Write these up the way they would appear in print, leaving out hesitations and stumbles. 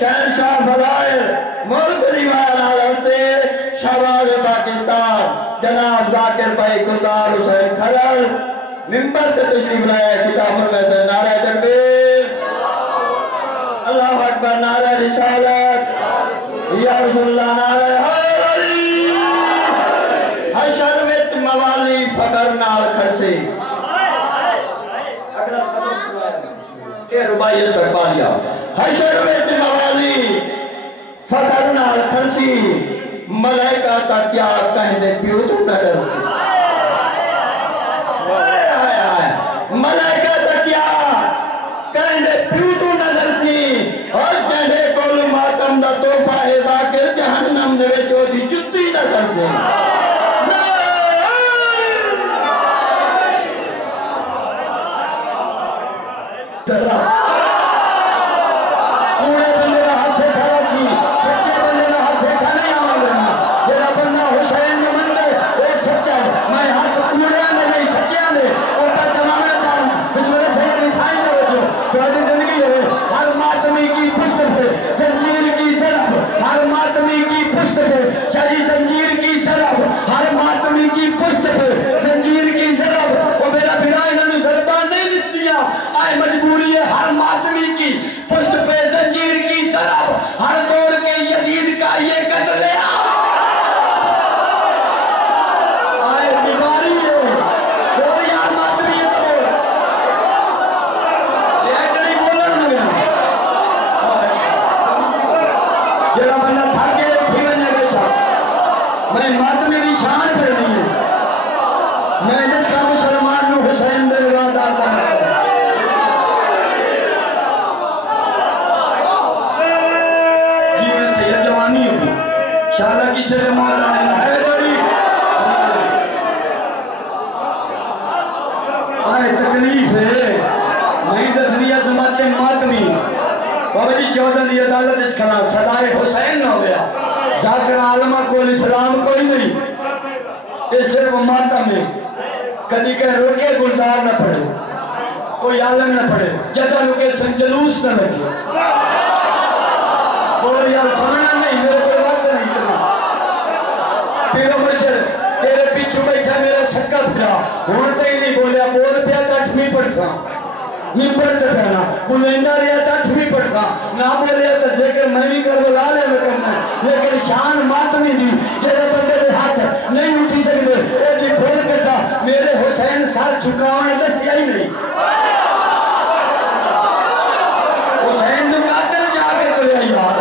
شہنشاہ فضائل ملک دیوان آلستے شہباز پاکستان جناب ذاکر بھائی گلزار حسین کھلل ممبر سے تشریف لائے کتاب میں سے نعرہ تکبیر اللہ اکبر نعرہ رسالت یا رسول اللہ نعرہ حیدری حشر وچ موالی فقر نال کھڑسی کہ ربائی استقبال لیا حشر وچ موالی فقر نال کھڑسی ملائکہ تا کیا کہیں دے پیو تو نہ ڈرسی ملائکہ تا کیا کہیں دے پیو تو نہ ڈرسی اور جہے کول ماتم دا توفہ ہے باکر جہنم دے وچ دی جتی نہ کرسی کدی کہ روکے گلزار نہ پڑے کوئی عالم نہ پڑے جدہ روکے سنجلوس نہ لگے بولے یار سمجھنا نہیں میرے کوئی وقت نہیں کرنا پیرو مرشد تیرے پیچھو بیٹھا میرا سکا پھرا ہوتے ہی نہیں بولیا بول پیا تٹھویں پڑھسا نہیں پڑھتے پہنا بولے نہ رہا تٹھویں پڑھسا نہ بول رہا تو ذکر میں بھی کر بلا لے میں کرنا لیکن شان ماتمی دی جیسے بندے دے ہاتھ نہیں اٹھی سکتے اے دی بھول کرتا میرے حسین سر جھکاؤں دسیا ہی نہیں حسین نے قاتل جا کے کریا یار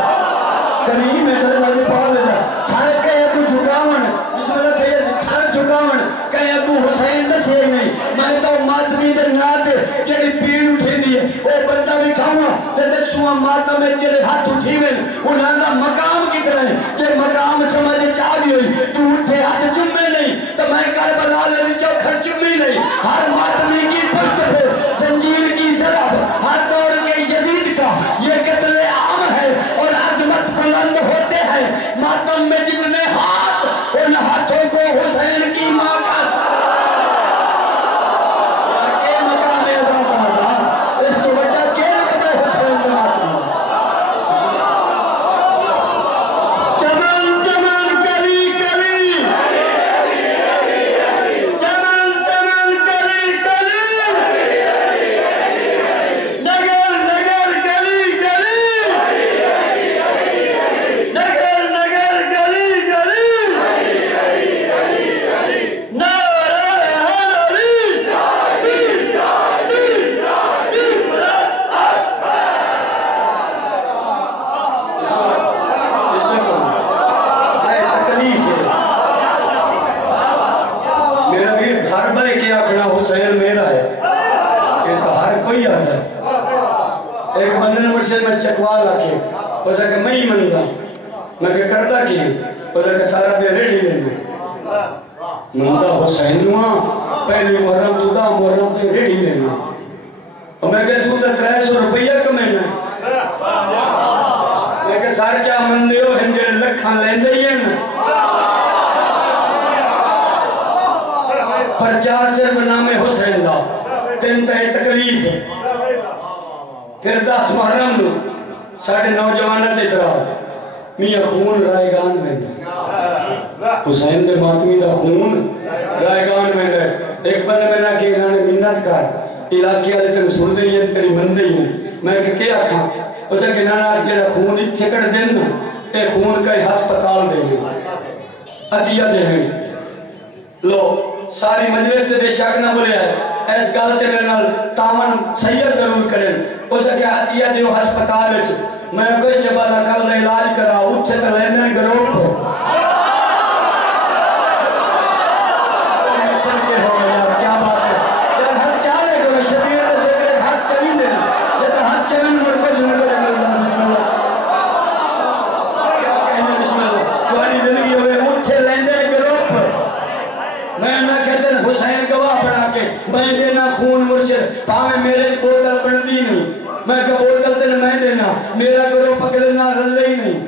کریم ہے جلد اللہ پاہ لیتا سر کہے ابو جھکاؤں بسم اللہ سید سر جھکاؤں کہے ابو حسین دسیا ہی نہیں میں تو ماتمی دے نات جیڑی پیڑ اٹھی دیئے اے بندہ بھی کھاؤں تے دسوہ ماتم میں جیڑے ہاتھ اٹھی میں انہاں دا مقام کی طرح کہ مقام سمجھ چاہی ہوئی تو اٹھے ہاتھ چمے نہیں تو میں کربلا لے چوکھر چمی نہیں ہر ماتمی کی پشت پہ زنجیر کی ضرب ہر دور کے یزید کا یہ قتل عام ہے اور عظمت بلند ہوتے ہیں ماتم میں جتنے ہاتھ ان ہاتھوں کو حسین کی ماں کا ایک بندے نے مجھ سے میں چکوا لاکے اس کہ میں ہی منگا میں کہ کردہ کی اس کہ سارا دے ریڈی دینا منگا حسین نواں پہلی محرم تو دا محرم تے ریڈی دینا اور میں کہ تو تا 300 روپیہ کمینا میں کہ سار چاہ مندے ہو ہنجے لکھاں لیندے ہی ہیں پر 4 صرف نام حسین دا 3 تے تکلیف ہے پھر 10 محرم نو ساڑھے نوجوانت اطراف میاں خون رائے گان میں گئے حسین دے ماتمی دا خون رائے گان میں گئے ایک بندے میں نہ کہ انہوں نے منت کر علاقے والے تن سن دے ہیں تیری من دے ہیں میں کہ کیا کھا اس کہ انہوں نے جڑا خون اتھے کر دینا اے خون کا ہسپتال دے گے عطیہ دے ہیں لو ساری مجلس تے بے شک نہ بولے ہے ایس گالتے میرے نال تاون سید ضرور کریں اسے کہ عطیہ دیو ہسپتال وچ میں کوئی چبا نکل دا علاج کرا اتھے تے لینے گروپ ہو مسل کے ہو یار کیا بات ہے یار ہر چالے کرو شبیر دے ذکر ہر چلی لینا یہ تو ہر چلن مرکو جنگل جنگل بسم اللہ کیا کہنے بسم اللہ توانی زندگی ہوئے اتھے لینے گروپ میں نہ کہتے ہیں حسین گواہ بنا کے میں دینا خون مرشد پاہمیں میرے بوتل بندی نہیں میں کہ بوتل تینے میں دینا میرا گروہ پکڑنا رلے ہی نہیں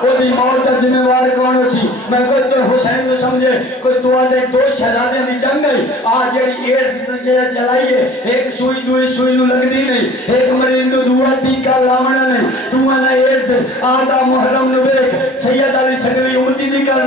کوئی موت کا ذمہ وار کون ہو سی میں کہتے ہیں حسین کو سمجھے کوئی تو آدھے 2 شہزادیں دی جنگ گئی آج جڑی ایڈز چلائیے ایک سوئی دوئی سوئی نو لگ دی نہیں ایک مرین دو دعا ٹیکا لامنا نہیں دعا نہ ایڈز آدھا محرم نو بیک سید علی سگلی امتی دی کر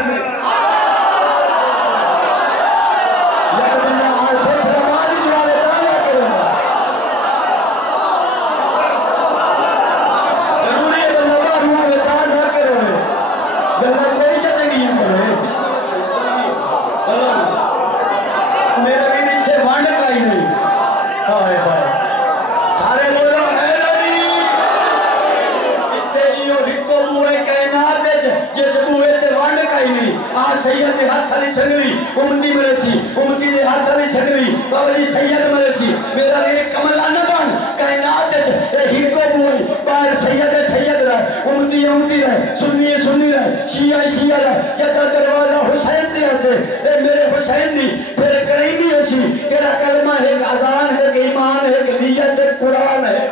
سید دے ہاتھ علی سنگلی امتی مرسی امتی دے ہاتھ علی سنگلی بابا جی سید مرسی میرا ایک کملانہ بان کائنات ہے ہی کو بوئی باہر سید رہے امتی رہے سنی رہے شیعہ رہے جتا دروازہ حسین دیا سے اے میرے حسین دی پھر قریبی ہوسی کہنا کلمہ ایک اذان ہے ایک ایمان ہے ایک نیت ایک قرآن ہے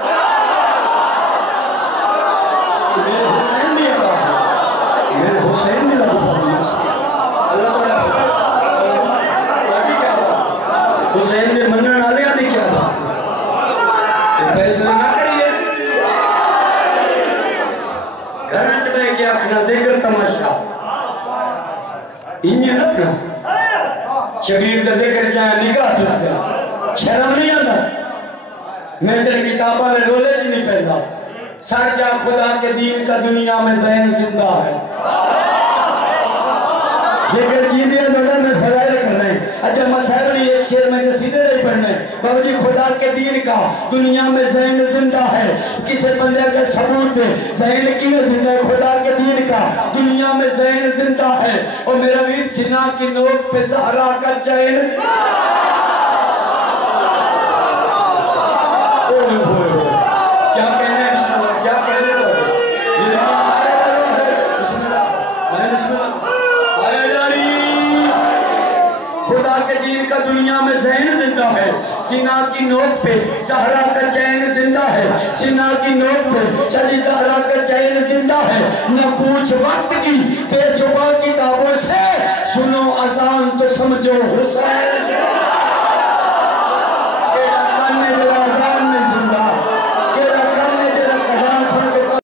میرے حسین دی میرے حسین دی حسین دے منن والے دی کیا تھا فیصلہ نہ کریے گھر وچ بیٹھ کے آکھنا ذکر تماشا انہیں رکھنا شبیر کا ذکر چاہے نگاہ رکھنا شرم نہیں آتا میں تیرے کتاباں نے رولے چ نہیں پہنتا سر جا خدا کے دین کا دنیا میں ذہن زندہ ہے لیکن جیدے اندر میں فضائل کرنا ہے اچھا مسائل نہیں ایک شیر میں سیدھے نہیں پڑھنا ہے بابا جی خدا کے دین کا دنیا میں ذہن زندہ ہے کسی بندے کے ثبوت پہ ذہن کیوں زندہ ہے خدا کے دین کا دنیا میں ذہن زندہ ہے اور میرا ویر سنا کی نوک پہ زہرا کا چین کیا کہنے ہیں بسم اللہ کیا کہنے ہیں خدا کے دین کا دنیا میں ذہن زندہ ہے سینہ کی نوک پہ زہرا کا چین زندہ ہے سینہ کی نوک پہ چلی زہرا کا چین زندہ ہے نہ پوچھ وقت کی بے زبان کتابوں سے سنو اذان تو سمجھو حسین